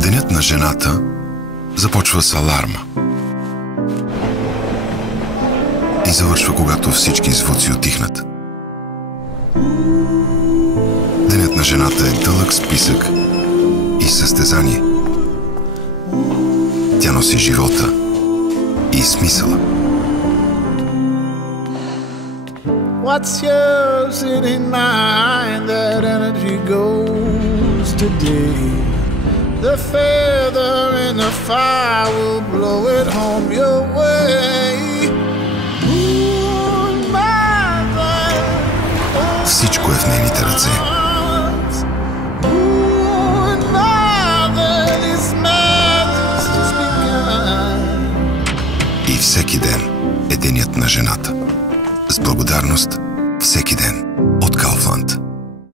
Денят на жената започва с аларма и завършва, когато всички звуци утихнат. Денят на жената е дълъг списък и състезание. Тя носи живота и смисъла. What's yours in mine? That energy goes today. The feather in the fire will blow it home your way. Всичко е в нейните ръце. И всеки ден е денят на жената. С благодарност всеки ден от Kaufland.